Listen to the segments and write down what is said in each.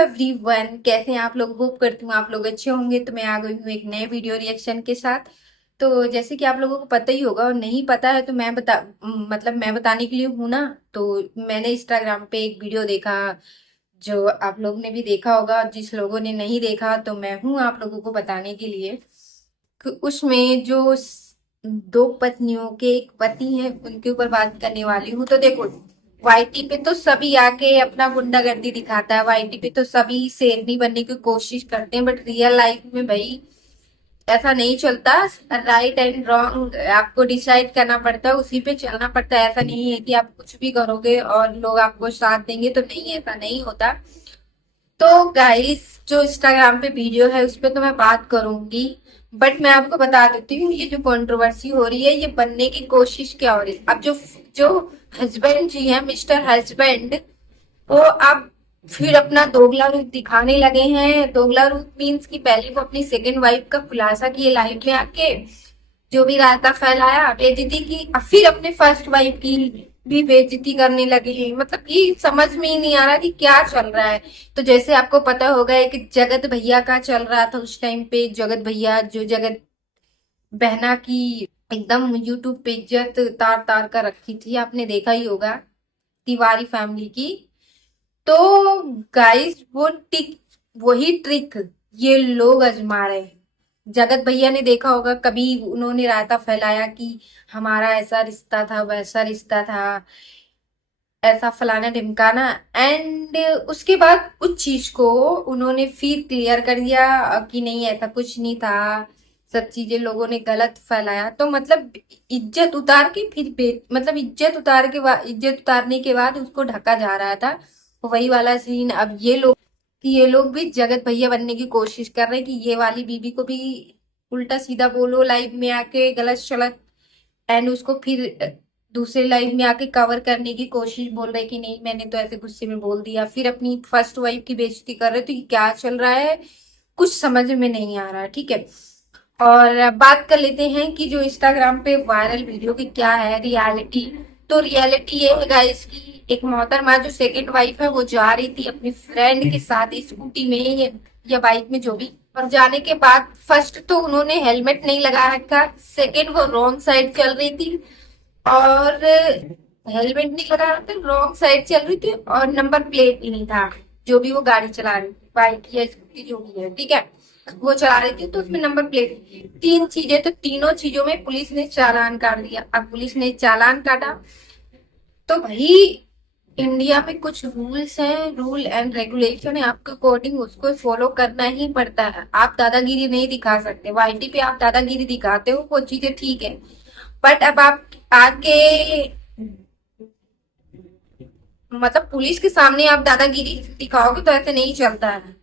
Everyone, कैसे हैं आप लोग। होप करती हूँ आप लोग अच्छे होंगे। तो मैं आ गई हूँ एक नए वीडियो रिएक्शन के साथ। तो जैसे कि आप लोगों को पता ही होगा और नहीं पता है तो मैं बताने के लिए हूँ ना। तो मैंने इंस्टाग्राम पे एक वीडियो देखा जो आप लोग ने भी देखा होगा, और जिस लोगों ने नहीं देखा तो मैं हूँ आप लोगों को बताने के लिए कि उसमें जो दो पत्नियों के एक पति हैं उनके ऊपर बात करने वाली हूँ। तो देखो, वाईटी पे तो सभी आके अपना गुंडागर्दी दिखाता है, वाईटी पे तो सभी शेरनी बनने की कोशिश करते हैं, बट रियल लाइफ में भाई ऐसा नहीं चलता। राइट एंड रॉन्ग आपको डिसाइड करना पड़ता है, उसी पे चलना पड़ता है। ऐसा नहीं है कि आप कुछ भी करोगे और लोग आपको साथ देंगे, तो नहीं, ऐसा नहीं होता। तो गाइस, जो इंस्टाग्राम पे वीडियो है उस पर तो मैं बात करूंगी, बट मैं आपको बता देती हूँ ये जो कंट्रोवर्सी हो रही है ये बनने की कोशिश क्या हो रही है। अब जो जो हस्बैंड जी हैं, मिस्टर हस्बैंड, वो अब फिर अपना दोगला रूप दिखाने लगे हैं। दोगला रूप मीन्स कि पहले वो अपनी सेकंड वाइफ का खुलासा किए लाइव में आके, जो भी रायता फैलाया, बेइज्जती की, और फिर अपने फर्स्ट वाइफ की भी बेइज्जती करने लगे हैं। मतलब ये समझ में ही नहीं आ रहा कि क्या चल रहा है। तो जैसे आपको पता होगा है कि जगत भैया का चल रहा था उस टाइम पे। जगत भैया जो जगत बहना की एकदम यूट्यूब पे इज्जत तार तार कर रखी थी, आपने देखा ही होगा, तिवारी फैमिली की। तो गाइस, वही ट्रिक ये लोग आजमा रहे हैं। जगत भैया ने देखा होगा, कभी उन्होंने रायता फैलाया कि हमारा ऐसा रिश्ता था, वैसा रिश्ता था, ऐसा फलाना ढिमकाना। एंड उसके बाद उस चीज को उन्होंने फिर क्लियर कर दिया कि नहीं, ऐसा कुछ नहीं था, सब चीजें लोगों ने गलत फैलाया। तो मतलब इज्जत उतार के फिर मतलब इज्जत उतारने के बाद उसको ढका जा रहा था। वही वाला सीन अब ये लोग भी जगत भैया बनने की कोशिश कर रहे हैं कि ये वाली बीबी को भी उल्टा सीधा बोलो लाइव में आके, गलत शलत, एंड उसको फिर दूसरे लाइव में आके कवर करने की कोशिश, बोल रहे कि नहीं मैंने तो ऐसे गुस्से में बोल दिया, फिर अपनी फर्स्ट वाइफ की बेइज्जती कर रहे। तो ये क्या चल रहा है, कुछ समझ में नहीं आ रहा। ठीक है, और बात कर लेते हैं कि जो इंस्टाग्राम पे वायरल वीडियो की क्या है रियलिटी। तो रियलिटी ये है गाइस कि एक मोहतरमा जो सेकंड वाइफ है वो जा रही थी अपनी फ्रेंड के साथ स्कूटी में या बाइक में, जो भी। और जाने के बाद फर्स्ट तो उन्होंने हेलमेट नहीं लगा रखा, सेकंड वो रॉन्ग साइड चल रही थी, और हेलमेट नहीं लगा रहा था, रॉन्ग साइड चल रही थी, और नंबर प्लेट भी नहीं था। जो भी वो गाड़ी चला रही थी, बाइक या स्कूटी जो भी है, ठीक है, वो चला रही थी, तो उसमें नंबर प्लेट तीन चीजें, तो तीनों चीजों में पुलिस ने चालान काट दिया। अब पुलिस ने चालान काटा तो भाई इंडिया में कुछ रूल्स हैं, रूल एंड रेगुलेशन है, आपके अकॉर्डिंग उसको फॉलो करना ही पड़ता है। आप दादागिरी नहीं दिखा सकते। वाईटी पे आप दादागिरी दिखाते हो, वो चीजें ठीक है, बट अब आप आके मतलब पुलिस के सामने आप दादागिरी दिखाओगे तो ऐसे नहीं चलता है।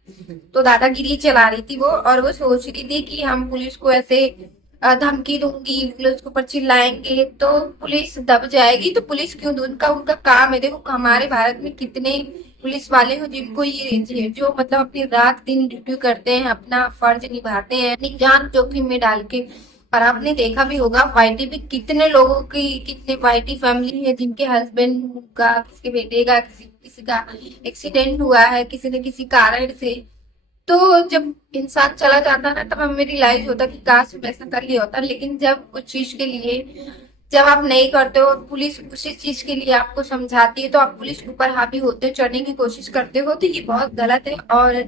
तो दादागिरी चला रही थी वो, और वो सोच रही थी कि हम पुलिस को ऐसे धमकी दूंगी, पुलिस के ऊपर चिल्लाएंगे तो पुलिस दब जाएगी। तो पुलिस क्यों दूं, उनका उनका काम है। देखो हमारे भारत में कितने पुलिस वाले हो जिनको ये जो मतलब अपनी रात दिन ड्यूटी करते हैं, अपना फर्ज निभाते हैं अपनी जान जोखिम में डाल के। और आपने देखा भी होगा वाईटी पे कितने लोगों की, कितने वाईटी फैमिली है जिनके हस्बैंड का, किसी बेटे का, किसी किसी का एक्सीडेंट हुआ है किसी न किसी कारण से। तो जब इंसान चला जाता है ना, तब हमें रियलाइज होता कि काश मैं ऐसा कर लिया होता। लेकिन जब उस चीज के लिए जब आप नहीं करते हो, पुलिस उसी चीज के लिए आपको समझाती है, तो आप पुलिस के ऊपर हावी होते हो, चढ़ने की कोशिश करते हो, तो ये बहुत गलत है। और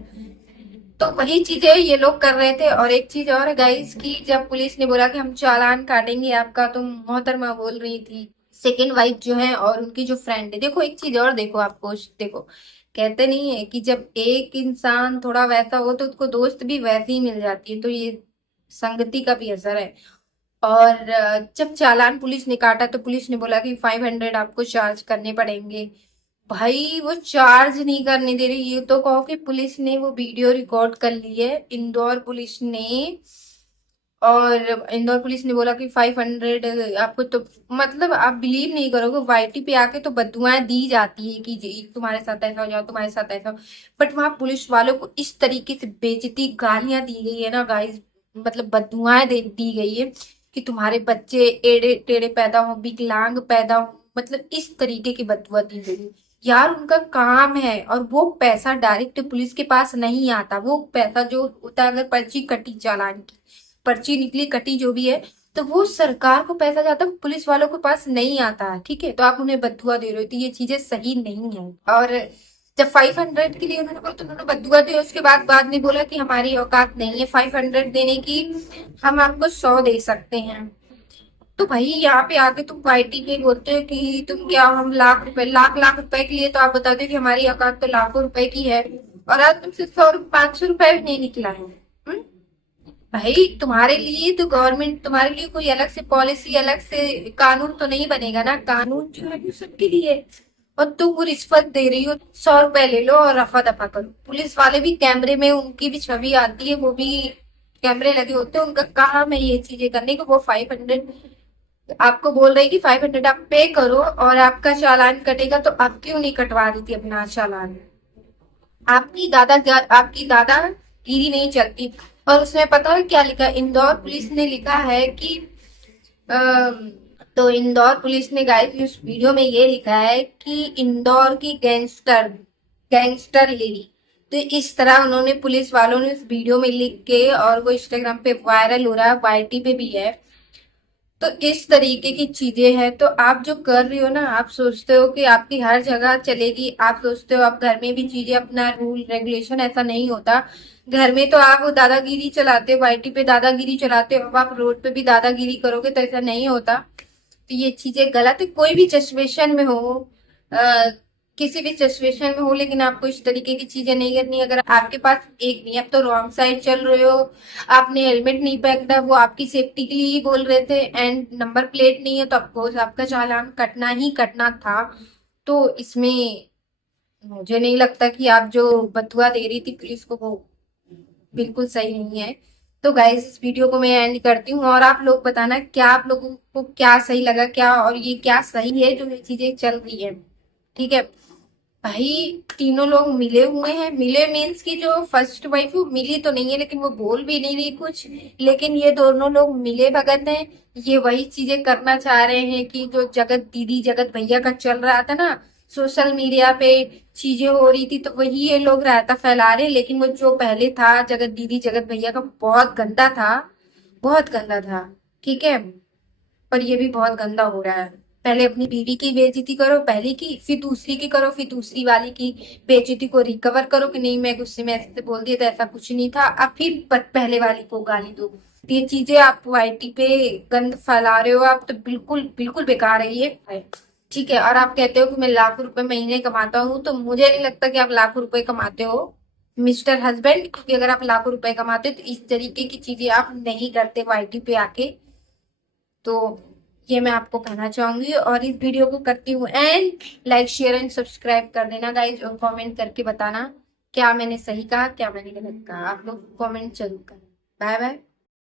तो वही चीजें ये लोग कर रहे थे। और एक चीज और है गाइस कि जब पुलिस ने बोला कि हम चालान काटेंगे आपका, तो मोहतरमा बोल रही थी सेकंड वाइफ जो है और उनकी जो फ्रेंड है। देखो एक चीज और देखो, आपको देखो, कहते नहीं है कि जब एक इंसान थोड़ा वैसा हो तो उसको दोस्त भी वैसी ही मिल जाती है। तो ये संगति का भी असर है। और जब चालान पुलिस ने काटा तो पुलिस ने बोला कि 500 आपको चार्ज करने पड़ेंगे। भाई वो चार्ज नहीं करने दे रही। ये तो कहो कि पुलिस ने वो वीडियो रिकॉर्ड कर ली है, इंदौर पुलिस ने। और इंदौर पुलिस ने बोला कि 500 आपको। तो मतलब आप बिलीव नहीं करोगे, वाईटी पे आके तो बददुआएं दी जाती है कि जी तुम्हारे साथ ऐसा हो जाओ, तुम्हारे साथ ऐसा हो। बट वहां पुलिस वालों को इस तरीके से बेइज्जती गालियां दी गई है ना गाइस, मतलब बददुआएं दी गई है कि तुम्हारे बच्चे एड़े टेढ़े पैदा हो, विकलांग पैदा हो, मतलब इस तरीके की बददुआ दी गई है। यार उनका काम है, और वो पैसा डायरेक्ट पुलिस के पास नहीं आता। वो पैसा जो होता है, अगर पर्ची कटी चालान की, पर्ची निकली कटी जो भी है, तो वो सरकार को पैसा जाता है, पुलिस वालों के पास नहीं आता है। ठीक है, तो आप उन्हें बदुआ दे रहे हो, तो ये चीजें सही नहीं है। और जब 500 के लिए उन्होंने बोला तो उन्होंने बदुआ दी, उसके बाद में बोला कि हमारी औकात नहीं है 500 देने की, हम आपको 100 दे सकते हैं। तो भाई यहाँ पे आके तुम पार्टी पे बोलते हो कि तुम क्या, हम लाख रुपए, लाख लाख रुपए के लिए तो आप बताते हो कि हमारी औकात तो लाखों रुपए की है, और आज तुमसे 100 500 रुपए भी नहीं निकला है। भाई तुम्हारे लिए तो गवर्नमेंट, तुम्हारे लिए कोई अलग से पॉलिसी, अलग से कानून तो नहीं बनेगा ना, कानून जो है वो सबके लिए है। और तुम वो रिश्वत दे रही हो, 100 रुपए ले लो और रफा दफा करो। पुलिस वाले भी कैमरे में, उनकी भी छवि आती है, वो भी कैमरे लगे होते हैं, उनका काम है ये चीजें करने को। वो 500 आपको बोल रही कि 500 आप पे करो और आपका चालान कटेगा, तो आप क्यों नहीं कटवा रही थी अपना चालान? आपकी दादागिरी नहीं चलती। और उसमें पता है क्या लिखा, इंदौर पुलिस ने लिखा है कि तो इंदौर पुलिस ने गाइस उस वीडियो में ये लिखा है कि इंदौर की गैंगस्टर गैंगस्टर लेडी। तो इस तरह उन्होंने, पुलिस वालों ने उस वीडियो में लिख के, और वो इंस्टाग्राम पे वायरल हो रहा है, वाईटी पे भी है। तो इस तरीके की चीजें हैं। तो आप जो कर रही हो ना, आप सोचते हो कि आपकी हर जगह चलेगी, आप सोचते हो आप घर में भी चीजें, अपना रूल रेगुलेशन, ऐसा नहीं होता। घर में तो आप दादागिरी चलाते हो, वाईटी पे दादागिरी चलाते हो, अब आप रोड पे भी दादागिरी करोगे तो ऐसा नहीं होता। तो ये चीजें गलत है। कोई भी सिचुएशन में हो, किसी भी सिचुएशन में हो, लेकिन आपको इस तरीके की चीजें नहीं करनी। अगर आपके पास एक नहीं, अब तो रॉन्ग साइड चल रहे हो, आपने हेलमेट नहीं पहना, वो आपकी सेफ्टी के लिए ही बोल रहे थे, एंड नंबर प्लेट नहीं है, तो ऑफकोर्स आपका चालान कटना ही कटना था। तो इसमें मुझे नहीं लगता कि आप जो बदुआ दे रही थी पुलिस को, वो बिल्कुल सही नहीं है। तो गाइस इस वीडियो को मैं एंड करती हूँ, और आप लोग बताना क्या आप लोगों को क्या सही लगा, क्या, और ये क्या सही है जो ये चीजें चल रही है। ठीक है भाई, तीनों लोग मिले हुए हैं, मिले मीन्स की जो फर्स्ट वाइफ वो मिली तो नहीं है, लेकिन वो बोल भी नहीं रही कुछ, लेकिन ये दोनों लोग मिले भगत हैं। ये वही चीजें करना चाह रहे हैं कि जो जगत दीदी जगत भैया का चल रहा था ना, सोशल मीडिया पे चीजें हो रही थी, तो वही ये लोग रायता फैला रहे हैं। लेकिन वो जो पहले था जगत दीदी जगत भैया का, बहुत गंदा था, बहुत गंदा था। ठीक है, पर ये भी बहुत गंदा हो रहा है। पहले अपनी बीवी की बेइज्जती करो, पहले की, फिर दूसरी की करो, फिर दूसरी वाली की बेइज्जती को रिकवर करो कि नहीं मैं गुस्से में ऐसे बोल दिया था, ऐसा कुछ नहीं था, अब फिर पहले वाली को गाली दो। तो ये चीजें आप वाईटी पे गंद फैला रहे हो आप, तो बिल्कुल बिल्कुल बेकार है ये। ठीक है, और आप कहते हो कि मैं लाखों रुपए महीने कमाता हूँ, तो मुझे नहीं लगता कि आप लाखों रुपए कमाते हो मिस्टर हस्बैंड, क्योंकि अगर आप लाखों रुपए कमाते तो इस तरीके की चीजें आप नहीं करते वाईटी पे आके। तो ये मैं आपको कहना चाहूंगी, और इस वीडियो को करती हूँ and. Like share and subscribe कर देना गाइज, और कमेंट करके बताना क्या मैंने सही कहा, क्या मैंने गलत कहा। आप लोग कमेंट जरूर करना। Bye bye.